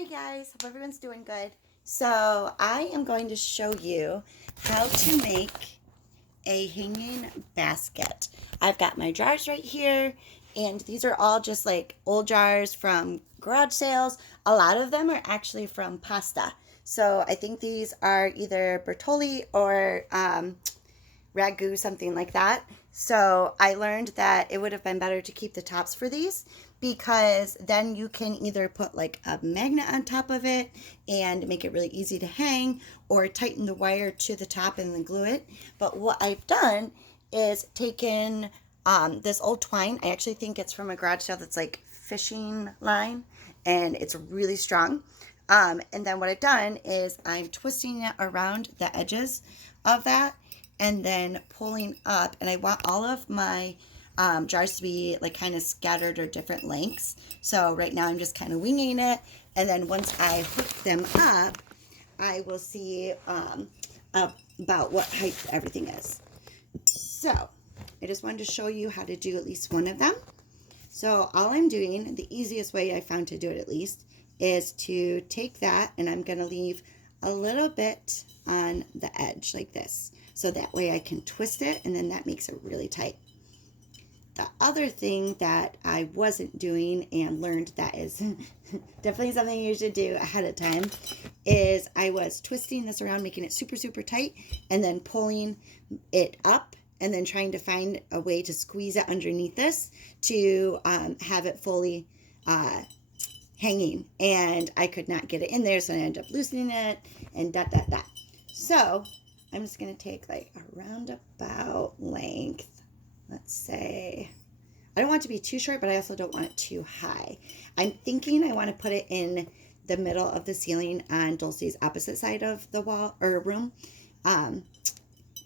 morning, guys. Hope everyone's doing good. So I am going to show you how to make a hanging basket. I've got my jars right here, and these are all just like old jars from garage sales. A lot of them are actually from pasta. So I think these are either Bertolli or ragu, something like that. So I learned that it would have been better to keep the tops for these because then you can either put like a magnet on top of it and make it really easy to hang, or tighten the wire to the top and then glue it. But what I've done is taken this old twine. I actually think it's from a garage sale that's like fishing line, and it's really strong. And then what I've done is I'm twisting it around the edges of that and then pulling up, and I want all of my jars to be like kind of scattered or different lengths. So right now I'm just kind of winging it, and then once I hook them up, I will see about what height everything is. So I just wanted to show you how to do at least one of them. So all I'm doing, the easiest way I found to do it at least, is to take that, and I'm going to leave a little bit on the edge like this. So that way I can twist it, and then that makes it really tight. The other thing that I wasn't doing and learned that is definitely something you should do ahead of time is I was twisting this around, making it super, super tight, and then pulling it up and then trying to find a way to squeeze it underneath this to have it fully hanging. And I could not get it in there, so I ended up loosening it and dot, dot, dot. So I'm just going to take like a roundabout length. Let's say, I don't want it to be too short, but I also don't want it too high. I'm thinking I want to put it in the middle of the ceiling on Dulce's opposite side of the wall or room,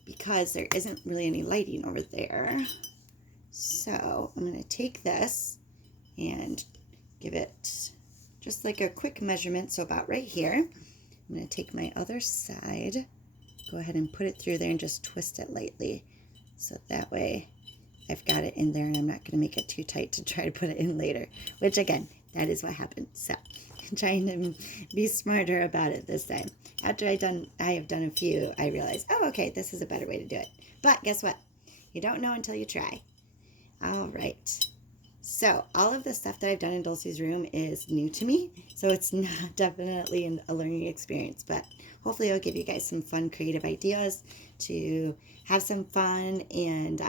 because there isn't really any lighting over there. So I'm going to take this and give it just like a quick measurement. So about right here. I'm going to take my other side, go ahead and put it through there and just twist it lightly. So that way I've got it in there, and I'm not going to make it too tight to try to put it in later, which again, that is what happened. So I'm trying to be smarter about it this time. After I have done a few, I realized, oh, okay, this is a better way to do it. But guess what? You don't know until you try. All right. So all of the stuff that I've done in Dulce's room is new to me. So it's not definitely a learning experience, but hopefully it'll give you guys some fun, creative ideas to have some fun and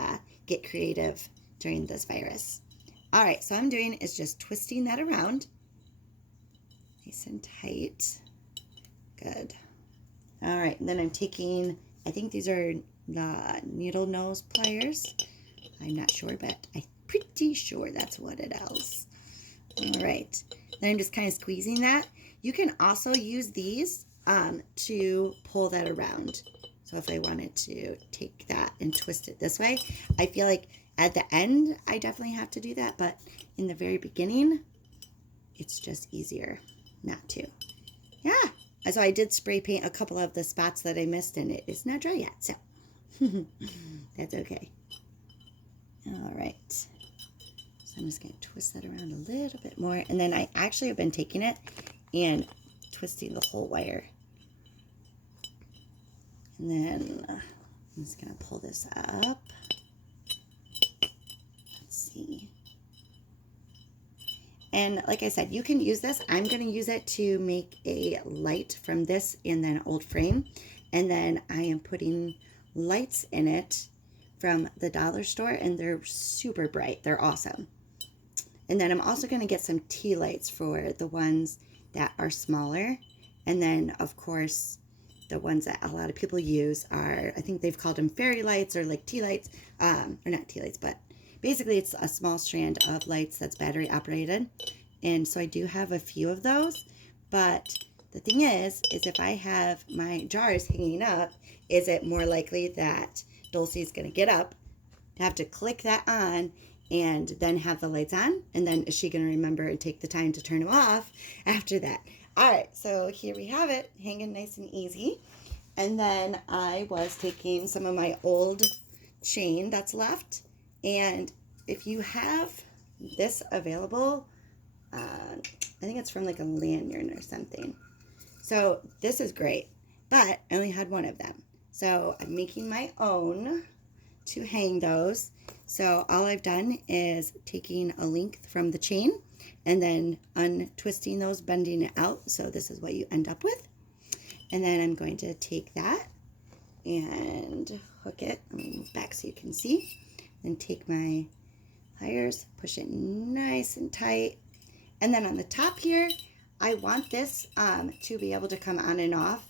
get creative during this virus. All right, so all I'm doing is just twisting that around. Nice and tight. Good. All right, and then I'm taking, I think these are the needle nose pliers. I'm not sure, but I'm pretty sure that's what it is. All right, then I'm just kind of squeezing that. You can also use these to pull that around. So if I wanted to take that and twist it this way, I feel like at the end, I definitely have to do that. But in the very beginning, it's just easier not to. Yeah. So I did spray paint a couple of the spots that I missed, and it is not dry yet. So that's okay. All right. So I'm just going to twist that around a little bit more. And then I actually have been taking it and twisting the whole wire. And then I'm just going to pull this up. Let's see. And like I said, you can use this. I'm going to use it to make a light from this and then old frame. And then I am putting lights in it from the dollar store, and they're super bright. They're awesome. And then I'm also going to get some tea lights for the ones that are smaller. And then, of course, the ones that a lot of people use are, I think they've called them fairy lights or like tea lights, or not tea lights, but basically it's a small strand of lights that's battery operated. And so I do have a few of those, but the thing is if I have my jars hanging up, is it more likely that Dulce's going to get up, have to click that on, and then have the lights on? And then is she going to remember and take the time to turn them off after that? All right, so here we have it, hanging nice and easy. And then I was taking some of my old chain that's left, and if you have this available, I think it's from like a lanyard or something. So this is great, but I only had one of them. So I'm making my own to hang those. So all I've done is taking a length from the chain and then untwisting those, bending it out. So this is what you end up with. And then I'm going to take that and hook it. I'm going to move back so you can see. Then take my pliers, push it nice and tight. And then on the top here, I want this to be able to come on and off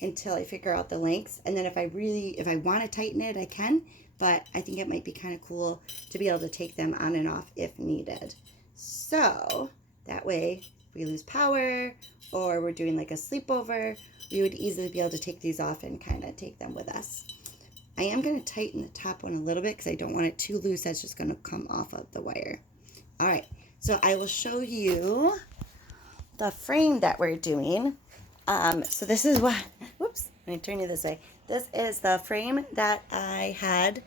until I figure out the lengths. And then if I want to tighten it, I can. But I think it might be kind of cool to be able to take them on and off if needed. So that way, if we lose power or we're doing like a sleepover, we would easily be able to take these off and kind of take them with us. I am going to tighten the top one a little bit because I don't want it too loose. That's just going to come off of the wire. All right, so I will show you the frame that we're doing. So this is what, whoops, let me turn you this way. This is the frame that I had,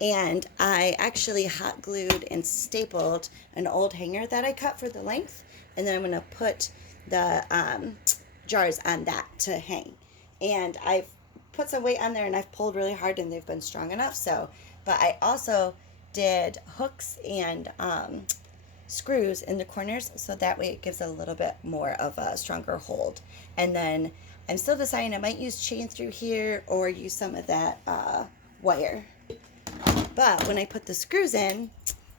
and I actually hot glued and stapled an old hanger that I cut for the length, and then I'm going to put the jars on that to hang. And I've put some weight on there and I've pulled really hard and they've been strong enough. So, but I also did hooks and screws in the corners, so that way it gives a little bit more of a stronger hold. And then I'm still deciding, I might use chain through here or use some of that wire. But when I put the screws in,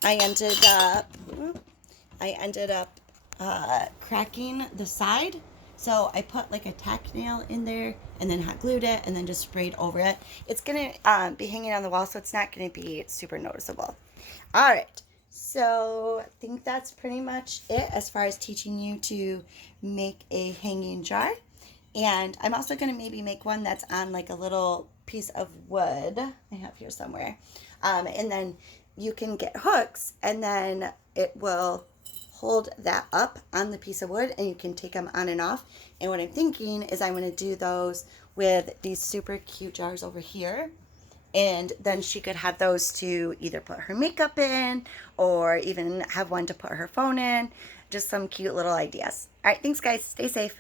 I ended up cracking the side. So I put like a tack nail in there and then hot glued it and then just sprayed over it. It's going to be hanging on the wall, so it's not going to be super noticeable. All right. So I think that's pretty much it as far as teaching you to make a hanging jar. And I'm also going to maybe make one that's on like a little piece of wood I have here somewhere. And then you can get hooks and then it will hold that up on the piece of wood and you can take them on and off. And what I'm thinking is I'm going to do those with these super cute jars over here. And then she could have those to either put her makeup in or even have one to put her phone in. Just some cute little ideas. All right, thanks guys. Stay safe.